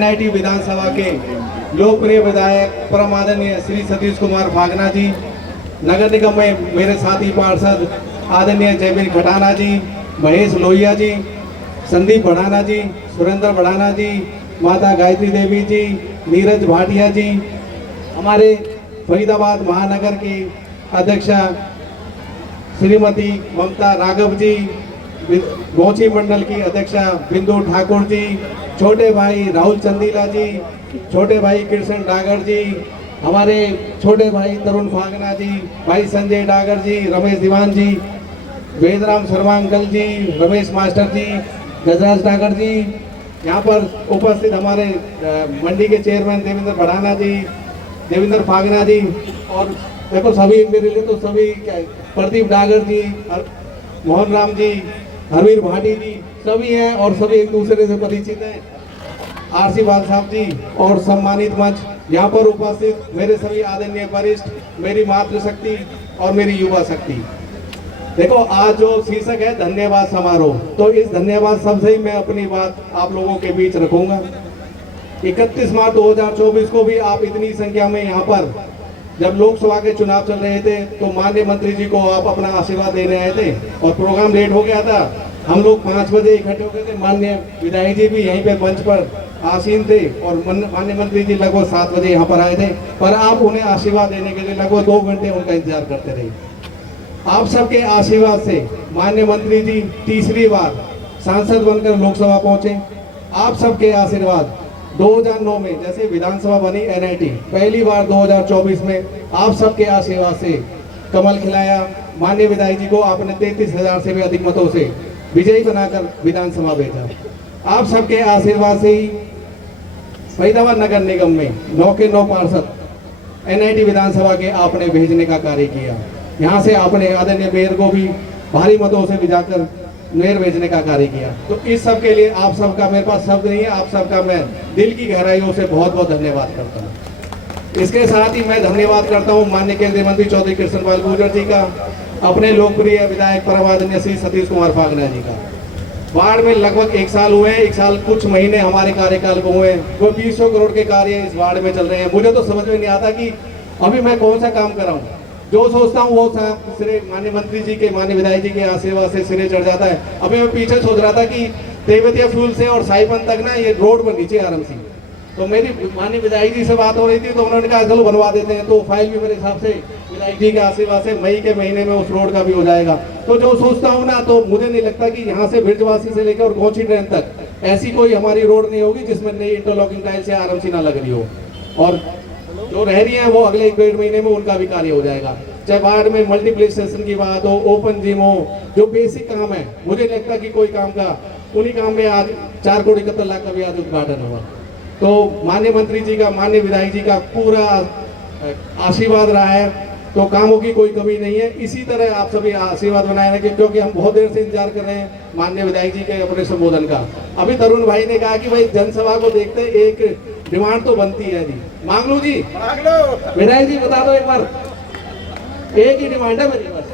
NIT विधानसभा के लोकप्रिय विधायक परम आदरणीय श्री सतीश कुमार फागना जी, नगर निगम में मेरे साथी पार्षद आदरणीय जयवीर खटाना जी, महेश लोहिया जी, संदीप बढ़ाना जी, सुरेंद्र बढ़ाना जी, माता गायत्री देवी जी, नीरज भाटिया जी, हमारे फरीदाबाद महानगर की अध्यक्षा श्रीमती ममता राघव जी, गोची मंडल की अध्यक्षा बिंदु ठाकुर जी, छोटे भाई राहुल चंदीला जी, छोटे भाई कृष्ण डागर जी, हमारे छोटे भाई तरुण फागना जी, भाई संजय डागर जी, रमेश दीवान जी, वेदराम शर्मा अंकल जी, रमेश मास्टर जी, गजराज डागर जी, यहाँ पर उपस्थित हमारे मंडी के चेयरमैन देवेंद्र बढ़ाना जी, देवेंद्र फागना जी, और देखो सभी मेरे लिए तो सभी प्रदीप डागर जी, मोहन राम जी, हरवीर भाटी जी, सभी हैं और सभी एक दूसरे से परिचित हैं। आरसी बाल साहब जी और सम्मानित मंच, यहाँ पर उपस्थित मेरे सभी आदरणीय वरिष्ठ, मेरी मातृशक्ति और मेरी युवा शक्ति। देखो आज जो शीर्षक है धन्यवाद समारोह, तो इस धन्यवाद सबसे ही मैं अपनी बात आप लोगों के बीच रखूंगा। 31 मार्च 2024 को भी आप इतनी संख्या में यहाँ पर, जब लोकसभा के चुनाव चल रहे थे तो माननीय मंत्री जी को आप अपना आशीर्वाद देने आए थे और प्रोग्राम लेट हो गया था। हम लोग 5 बजे इकट्ठे हो गए थे, माननीय विधायक जी भी यहीं पे मंच पर आसीन थे और माननीय मंत्री जी लगभग 7 बजे यहाँ पर आए थे, पर आप उन्हें आशीर्वाद देने के लिए लगभग 2 घंटे उनका इंतजार करते रहे। आप सबके आशीर्वाद से माननीय मंत्री जी तीसरी बार सांसद बनकर लोकसभा पहुंचे। आप सबके आशीर्वाद 2009 में जैसे विधानसभा बनी एनआईटी, पहली बार 2024 में आप सबके आशीर्वाद से कमल खिलाया। माननीय विधायक जी को आपने 33,000 से भी अधिक मतों से विजयी बनाकर विधानसभा भेजा। आप सबके आशीर्वाद से ही फरीदाबाद नगर निगम में 9 के 9 पार्षद एनआईटी विधानसभा के आपने भेजने का कार्य किया। यहाँ से आपने आदरणीय मेयर को भी भारी मतों से विजाकर मेयर भेजने का कार्य किया। तो इस सब के लिए आप सबका, मेरे पास शब्द नहीं है, आप सबका मैं दिल की गहराइयों से बहुत बहुत धन्यवाद करता हूँ। इसके साथ ही मैं धन्यवाद करता हूँ माननीय केंद्रीय मंत्री चौधरी कृष्णपाल गुर्जर जी का, अपने लोकप्रिय विधायक परम आदरणीय श्री सतीश कुमार फागना जी का। वार्ड में लगभग 1 साल हुए हैं, 1 साल कुछ महीने हमारे कार्यकाल को हुए हैं, वो 200 करोड़ के कार्य इस वार्ड में चल रहे हैं। मुझे तो समझ में नहीं आता कि अभी मैं कौन सा काम कर रहा हूँ। जो सोचता हूँ वो सिरे माननीय मंत्री जी के, माननीय विधायक जी के आशीर्वाद से सिरे चढ़ जाता है। अभी मैं पीछे सोच रहा था कि तेवतिया फ्यूल से और साइपन तक ना ये रोड बन नीचे आरएमसी, तो मेरी माननीय विधायक जी से बात हो रही थी तो उन्होंने कहा चलो बनवा देते हैं। तो फाइल भी मेरे हिसाब से विधायक जी के आशीर्वाद से मई के महीने में उस रोड का भी हो जाएगा। तो जो सोचता हूँ ना, तो मुझे नहीं लगता कि यहाँ से भिर्जवासी से लेकर और गोची ट्रेन तक ऐसी कोई हमारी रोड नहीं होगी जिसमें नई इंटरलॉकिंग टाइल से आरएमसी ना लग रही हो। और जो रह रही है वो अगले 1-1.5 महीने में उनका भी कार्य हो जाएगा। चाहे वार्ड में मल्टीप्लेक्स स्टेशन की बात हो, ओपन जिम हो, जो बेसिक काम है, मुझे लगता कि कोई काम का उन्हीं काम में आज 4 करोड़ 71 लाख का भी आज उद्घाटन हुआ। तो माननीय मंत्री जी का, माननीय विधायक जी का पूरा आशीर्वाद रहा है, तो कामों की कोई कमी नहीं है। इसी तरह आप सभी आशीर्वाद बनाए रखें, क्योंकि हम बहुत देर से इंतजार कर रहे हैं माननीय विधायक जी के अपने संबोधन का। अभी तरुण भाई ने कहा कि भाई जनसभा को देखते एक डिमांड तो बनती है जी, मांग लो जी, मांग लो। विधायक जी बता दो एक बार, एक ही डिमांड है मेरी बस,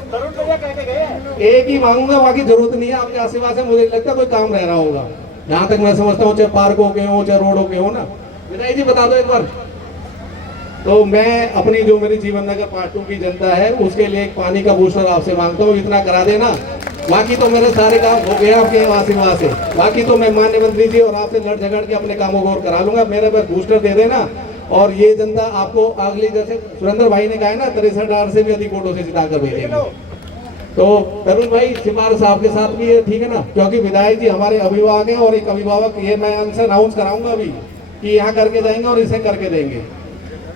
एक ही मांगूंगा, बाकी जरूरत नहीं है आपके आशीर्वाद से। मुझे लगता है कोई काम रह रहा होगा, जहाँ तक मैं समझता हूँ, चाहे पार्कों के हो चाहे रोडों के हो ना। विधायक जी बता दो एक बार। तो मैं अपनी जो मेरी जीवन नगर पार्ट 2 की जनता है उसके लिए एक पानी का बूस्टर आपसे मांगता हूँ, इतना करा देना। बाकी तो मेरे सारे काम हो गए आपके आशीर्वाद से। बाकी तो मैं माननीय मंत्री जी और आपसे लड़ झगड़ के अपने कामों को और करा लूंगा। मेरे पास बूस्टर दे देना और ये जनता आपको अगली, जैसे सुरेंद्र भाई ने कहा है ना, 63,000 से भी अधिक वोटों से जिताकर भेजेंगे। तो तरुण भाई सिफारिश आपके साथ भी है, ठीक है ना, क्योंकि विधायक जी हमारे अभिभावक हैं और एक अभिभावक ये मैं अनाउंस कराऊंगा अभी कि यहाँ करके जाएंगे और इसे करके देंगे।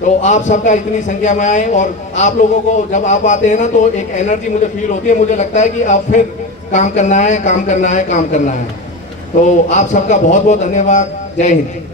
तो आप सबका इतनी संख्या में आए और आप लोगों को जब आप आते हैं ना तो एक एनर्जी मुझे फील होती है। मुझे लगता है कि अब फिर काम करना है, काम करना है, काम करना है। तो आप सबका बहुत बहुत धन्यवाद। जय हिंद।